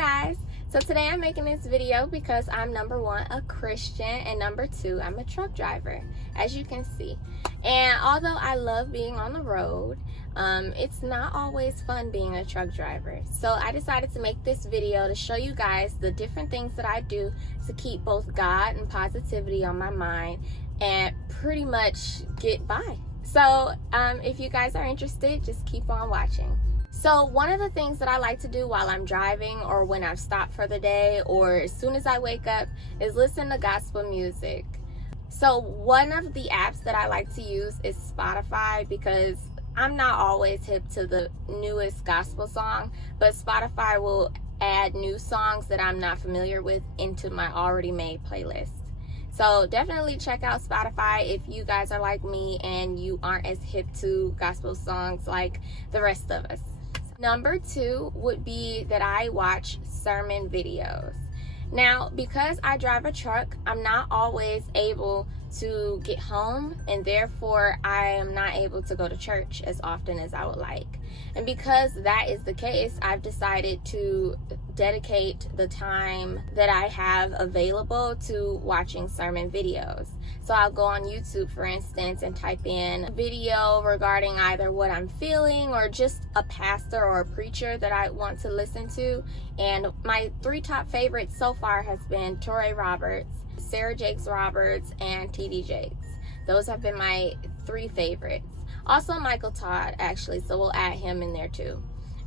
guys, so today I'm making this video because I'm number one, a Christian, and number two, I'm a truck driver, as you can see. And although I love being on the road, it's not always fun being a truck driver. So I decided to make this video to show you guys the different things that I do to keep both God and positivity on my mind and pretty much get by. So if you guys are interested, just keep on watching. So one of the things that I like to do while I'm driving or when I've stopped for the day or as soon as I wake up is listen to gospel music. So one of the apps that I like to use is Spotify because I'm not always hip to the newest gospel song, but Spotify will add new songs that I'm not familiar with into my already made playlist. So definitely check out Spotify if you guys are like me and you aren't as hip to gospel songs like the rest of us. Number two would be that I watch sermon videos. Now, because I drive a truck, I'm not always able to get home, and therefore I am not able to go to church as often as I would like. And because that is the case, I've decided to dedicate the time that I have available to watching sermon videos. So I'll go on YouTube, for instance, and type in a video regarding either what I'm feeling or just a pastor or a preacher that I want to listen to. And my three top favorites so far has been Toure Roberts, Sarah Jakes Roberts, and TD Jakes. Those have been my three favorites. Also Michael Todd, actually, so we'll add him in there too.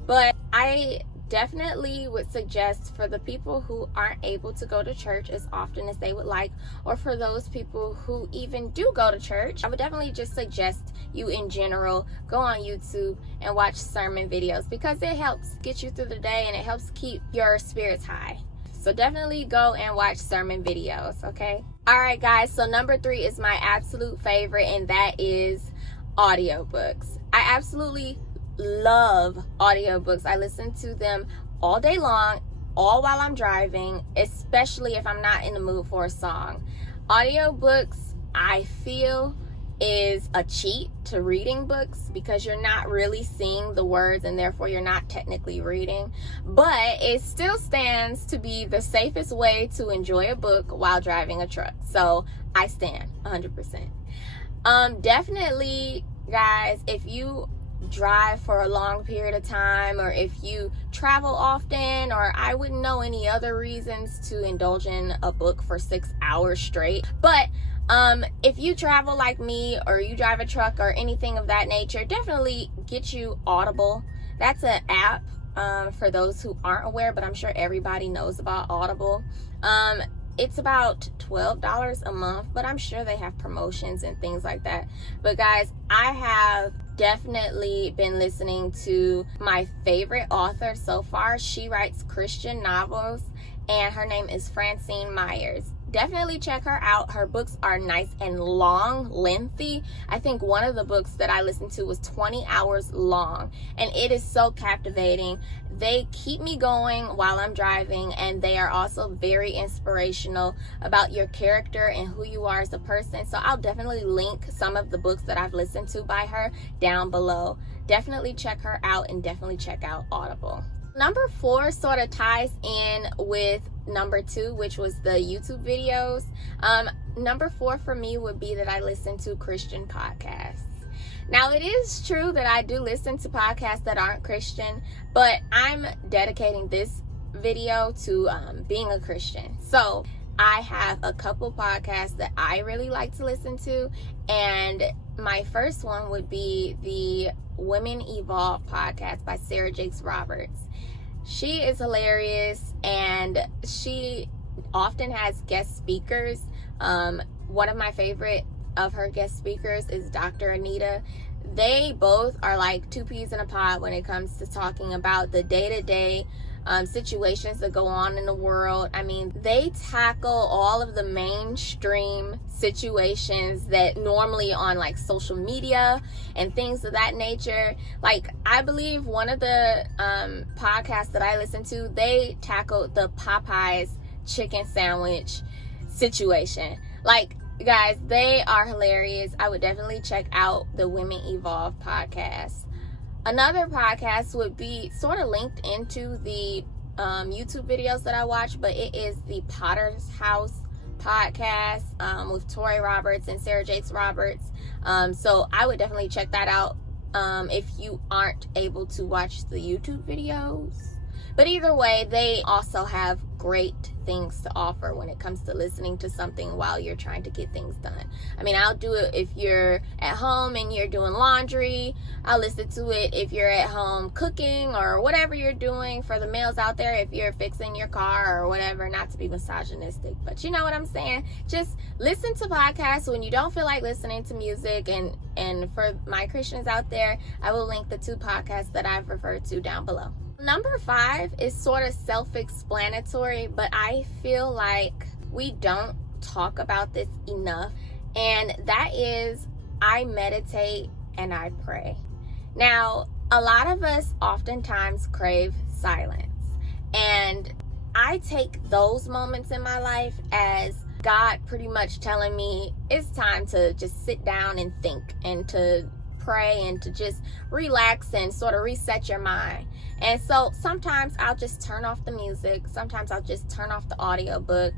But I definitely would suggest for the people who aren't able to go to church as often as they would like, or for those people who even do go to church, I would definitely just suggest you in general go on YouTube and watch sermon videos because it helps get you through the day and it helps keep your spirits high. So definitely go and watch sermon videos, okay? Alright guys, so number three is my absolute favorite, and that is audiobooks. I absolutely love audiobooks. I listen to them all day long, all while I'm driving, especially if I'm not in the mood for a song. Audiobooks, I feel, is a cheat to reading books because you're not really seeing the words and therefore you're not technically reading, but it still stands to be the safest way to enjoy a book while driving a truck. So I stand 100%. Definitely guys, if you drive for a long period of time, or if you travel often, or I wouldn't know any other reasons to indulge in a book for 6 hours straight, but if you travel like me or you drive a truck or anything of that nature, definitely get you Audible. That's an app for those who aren't aware, but I'm sure everybody knows about Audible. It's about $12 a month, but I'm sure they have promotions and things like that. But guys, I have definitely been listening to my favorite author so far. She writes Christian novels, and her name is Francine. Definitely check her out. Her books are nice and long, lengthy. I think one of the books that I listened to was 20 hours long, and it is so captivating. They keep me going while I'm driving, and they are also very inspirational about your character and who you are as a person. So I'll definitely link some of the books that I've listened to by her down below. Definitely check her out, and definitely check out Audible. Number four sort of ties in with number two, which was the YouTube videos. Number four for me would be that I listen to Christian podcasts. Now, it is true that I do listen to podcasts that aren't Christian, but I'm dedicating this video to being a Christian. So I have a couple podcasts that I really like to listen to, and my first one would be the WomanEvolve podcast by Sarah Jakes Roberts. She is hilarious, and she often has guest speakers. One of my favorite of her guest speakers is Dr. Anita. They both are like two peas in a pod when it comes to talking about the day-to-day situations that go on in the world. I mean, they tackle all of the mainstream situations that normally on like social media and things of that nature. Like, I believe one of the podcasts that I listen to, they tackled the Popeyes chicken sandwich situation. Like, guys, they are hilarious. I would definitely check out the WomanEvolve podcast. Another podcast would be sort of linked into the YouTube videos that I watch, but it is the Pottershouse podcast with Toure Roberts and Sarah Jakes Roberts. So I would definitely check that out if you aren't able to watch the YouTube videos. But either way, they also have great things to offer when it comes to listening to something while you're trying to get things done. I mean, I'll do it if you're at home and you're doing laundry. I'll listen to it if you're at home cooking or whatever you're doing. For the males out there, if you're fixing your car or whatever, not to be misogynistic, but you know what I'm saying. Just listen to podcasts when you don't feel like listening to music. And for my Christians out there, I will link the 2 podcasts that I've referred to down below. Number 5 is sort of self-explanatory, but I feel like we don't talk about this enough, and that is I meditate and I pray. Now, a lot of us oftentimes crave silence, and I take those moments in my life as God pretty much telling me it's time to just sit down and think and to pray and to just relax and sort of reset your mind. And so sometimes I'll just turn off the music, sometimes I'll just turn off the audiobook,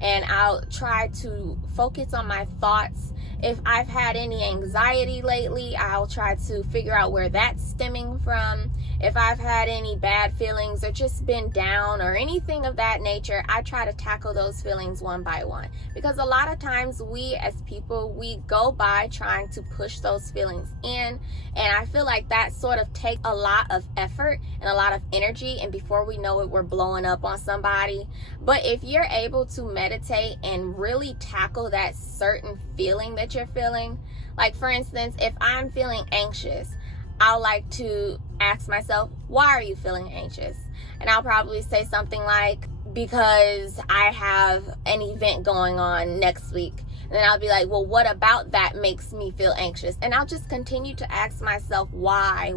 and I'll try to focus on my thoughts. If I've had any anxiety lately, I'll try to figure out where that's stemming from. If I've had any bad feelings or just been down or anything of that nature, I try to tackle those feelings one by one. Because a lot of times we as people, we go by trying to push those feelings in. And I feel like that sort of takes a lot of effort and a lot of energy. And before we know it, we're blowing up on somebody. But if you're able to meditate and really tackle that certain feeling that you're feeling, like for instance, if I'm feeling anxious, I'll like to ask myself, why are you feeling anxious? And I'll probably say something like, because I have an event going on next week. And then I'll be like, well, what about that makes me feel anxious? And I'll just continue to ask myself why,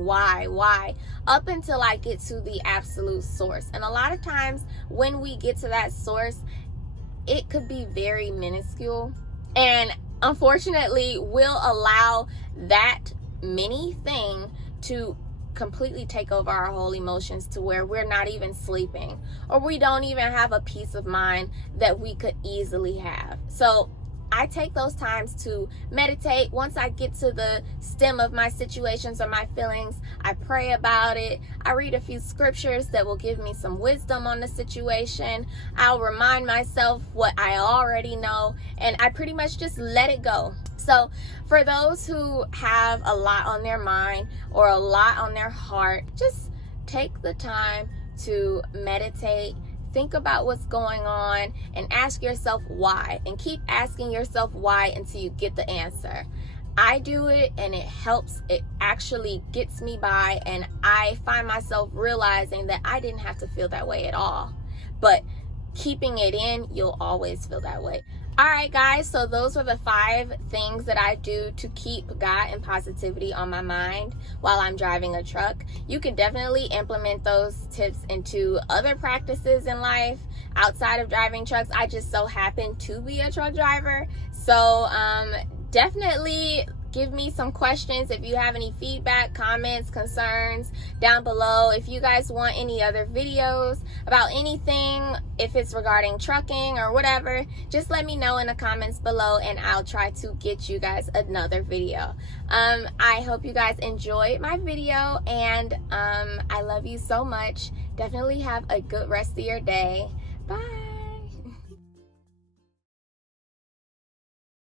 up until I get to the absolute source. And a lot of times when we get to that source, it could be very minuscule. And unfortunately, we'll allow that mini thing to completely take over our whole emotions to where we're not even sleeping, or we don't even have a peace of mind that we could easily have. So I take those times to meditate. Once I get to the stem of my situations or my feelings, I pray about it. I read a few scriptures that will give me some wisdom on the situation. I'll remind myself what I already know, and I pretty much just let it go. So for those who have a lot on their mind or a lot on their heart, just take the time to meditate. Think about what's going on and ask yourself why, and keep asking yourself why until you get the answer. I do it and it helps. It actually gets me by, and I find myself realizing that I didn't have to feel that way at all. But keeping it in, you'll always feel that way. All right, guys, so those were the 5 things that I do to keep God and positivity on my mind while I'm driving a truck. You can definitely implement those tips into other practices in life outside of driving trucks. I just so happen to be a truck driver. So definitely give me some questions if you have any feedback, comments, concerns down below. If you guys want any other videos about anything, if it's regarding trucking or whatever, just let me know in the comments below and I'll try to get you guys another video. I hope you guys enjoyed my video, and I love you so much. Definitely have a good rest of your day. Bye.